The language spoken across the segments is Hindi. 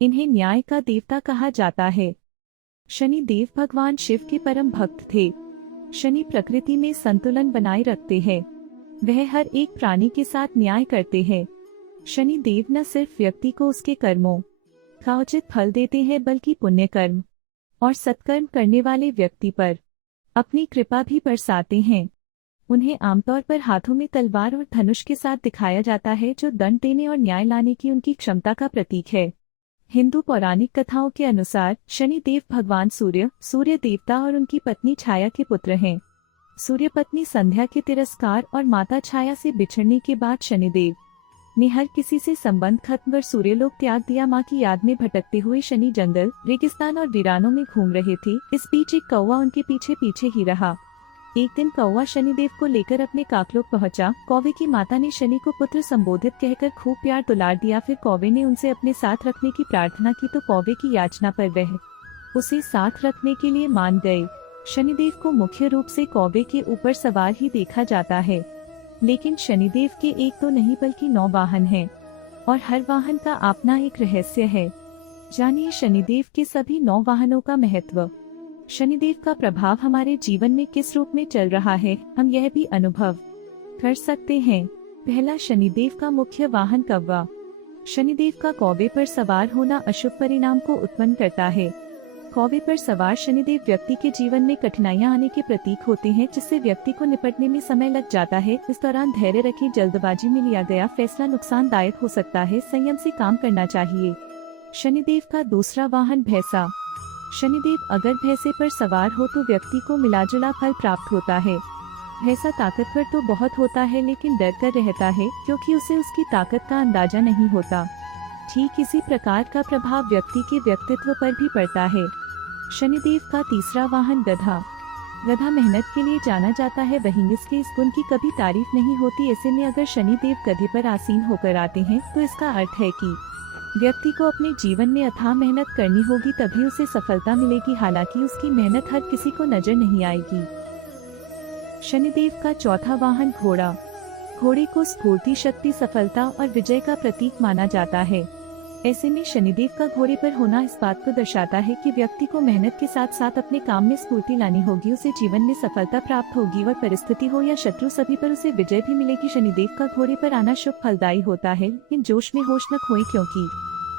इन्हें न्याय का देवता कहा जाता है। शनि देव भगवान शिव के परम भक्त थे। शनि प्रकृति में संतुलन बनाए रखते हैं। वह हर एक प्राणी के साथ न्याय करते हैं। शनि देव न सिर्फ व्यक्ति को उसके कर्मों का उचित फल देते हैं, बल्कि पुण्य कर्म और सत्कर्म करने वाले व्यक्ति पर अपनी कृपा भी बरसाते हैं। उन्हें आमतौर पर हाथों में तलवार और धनुष के साथ दिखाया जाता है, जो दंड देने और न्याय लाने की उनकी क्षमता का प्रतीक है। हिंदू पौराणिक कथाओं के अनुसार शनि देव भगवान सूर्य देवता और उनकी पत्नी छाया के पुत्र हैं। सूर्य पत्नी संध्या के तिरस्कार और माता छाया से बिछड़ने के बाद शनिदेव ने हर किसी से संबंध खत्म कर सूर्यलोक त्याग दिया। मां की याद में भटकते हुए शनि जंगल, रेगिस्तान और वीरानों में घूम रहे थे। इस बीच एक कौवा उनके पीछे पीछे ही रहा। एक दिन कौवा शनिदेव को लेकर अपने काकलोक पहुंचा। कौवे की माता ने शनि को पुत्र संबोधित कहकर खूब प्यार दुलार दिया। फिर कौवे ने उनसे अपने साथ रखने की प्रार्थना की तो कौवे की याचना पर वह उसे साथ रखने के लिए मान गए। शनिदेव को मुख्य रूप से कौवे के ऊपर सवार ही देखा जाता है, लेकिन शनिदेव के एक तो नहीं बल्कि 9 वाहन हैं और हर वाहन का अपना एक रहस्य है। जानिए शनिदेव के सभी 9 वाहनों का महत्व। शनिदेव का प्रभाव हमारे जीवन में किस रूप में चल रहा है, हम यह भी अनुभव कर सकते हैं। पहला, शनिदेव का मुख्य वाहन कौवा। शनिदेव का कौवे पर सवार होना अशुभ परिणाम को उत्पन्न करता है। कौवे पर सवार शनिदेव व्यक्ति के जीवन में कठिनाइयां आने के प्रतीक होते हैं, जिससे व्यक्ति को निपटने में समय लग जाता है। इस दौरान धैर्य रखें, जल्दबाजी में लिया गया फैसला नुकसानदायक हो सकता है, संयम से काम करना चाहिए। शनिदेव का दूसरा वाहन भैंसा। शनिदेव अगर भैंसे पर सवार हो तो व्यक्ति को मिलाजुला फल प्राप्त होता है। भैंसा ताकतवर तो बहुत होता है, लेकिन डर कर रहता है, क्योंकि उसे उसकी ताकत का अंदाजा नहीं होता। ठीक इसी प्रकार का प्रभाव व्यक्ति के व्यक्तित्व पर भी पड़ता है। शनिदेव का तीसरा वाहन गधा। गधा मेहनत के लिए जाना जाता है, वहीं इसके इस गुण की कभी तारीफ नहीं होती। ऐसे में अगर शनिदेव गधे पर आसीन होकर आते हैं तो इसका अर्थ है कि व्यक्ति को अपने जीवन में अथाह मेहनत करनी होगी, तभी उसे सफलता मिलेगी। हालांकि उसकी मेहनत हर किसी को नजर नहीं आएगी। शनिदेव का चौथा वाहन घोड़ा। घोड़े को स्फूर्ति, शक्ति, सफलता और विजय का प्रतीक माना जाता है। ऐसे में शनिदेव का घोड़े पर होना इस बात को दर्शाता है कि व्यक्ति को मेहनत के साथ साथ अपने काम में स्फूर्ति लानी होगी, उसे जीवन में सफलता प्राप्त होगी और परिस्थिति हो या शत्रु, सभी पर उसे विजय भी मिलेगी। शनिदेव का घोड़े पर आना शुभ फलदायी होता है, लेकिन जोश में होश न खोएं, क्योंकि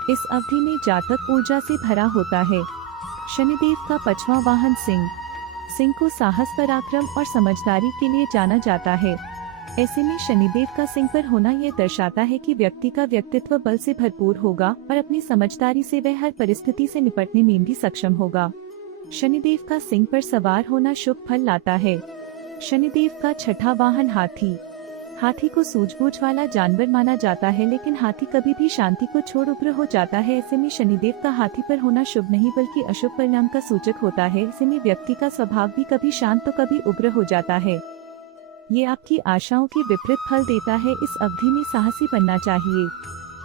इस अवधि में जातक ऊर्जा से भरा होता है। शनिदेव का पांचवा वाहन सिंह। सिंह को साहस, पराक्रम और समझदारी के लिए जाना जाता है। ऐसे में शनिदेव का सिंह पर होना यह दर्शाता है कि व्यक्ति का व्यक्तित्व बल से भरपूर होगा और अपनी समझदारी से वह हर परिस्थिति से निपटने में भी सक्षम होगा। शनिदेव का सिंह पर सवार होना शुभ फल लाता है। शनिदेव का छठा वाहन हाथी। हाथी को सूझबूझ वाला जानवर माना जाता है, लेकिन हाथी कभी भी शांति को छोड़ उग्र हो जाता है। ऐसे में शनिदेव का हाथी पर होना शुभ नहीं बल्कि अशुभ परिणाम का सूचक होता है। ऐसे में व्यक्ति का स्वभाव भी कभी शांत तो कभी उग्र हो जाता है। ये आपकी आशाओं के विपरीत फल देता है। इस अवधि में साहसी बनना चाहिए।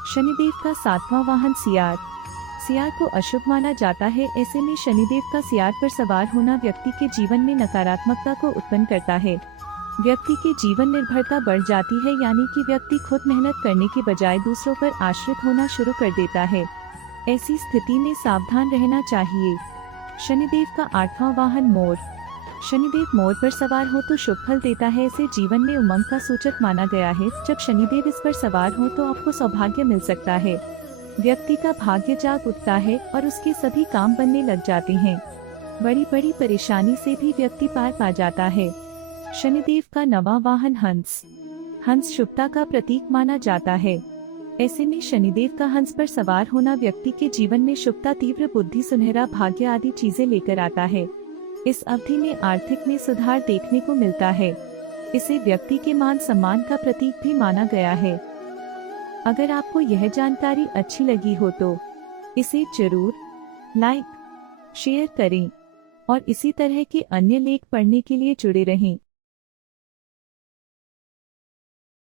शनिदेव का सातवां वाहन सियार। सियार को अशुभ माना जाता है। ऐसे में शनिदेव का सियार पर सवार होना व्यक्ति के जीवन में नकारात्मकता को उत्पन्न करता है। व्यक्ति के जीवन निर्भरता बढ़ जाती है, यानी कि व्यक्ति खुद मेहनत करने के बजाय दूसरों पर आश्रित होना शुरू कर देता है। ऐसी स्थिति में सावधान रहना चाहिए। शनिदेव का आठवां वाहन मोर। शनिदेव मोर पर सवार हो तो शुभ फल देता है। इसे जीवन में उमंग का सूचक माना गया है। जब शनिदेव इस पर सवार हो तो आपको सौभाग्य मिल सकता है। व्यक्ति का भाग्य जाग उठता है और उसके सभी काम बनने लग जाते हैं। बड़ी बड़ी परेशानी से भी व्यक्ति पार पा जाता है। शनिदेव का नवां वाहन हंस। हंस शुभता का प्रतीक माना जाता है। ऐसे में शनिदेव का हंस पर सवार होना व्यक्ति के जीवन में शुभता, तीव्र बुद्धि, सुनहरा भाग्य आदि चीजें लेकर आता है। इस अवधि में आर्थिक में सुधार देखने को मिलता है। इसे व्यक्ति के मान सम्मान का प्रतीक भी माना गया है। अगर आपको यह जानकारी अच्छी लगी हो तो इसे जरूर लाइक, शेयर करें और इसी तरह के अन्य लेख पढ़ने के लिए जुड़े रहें।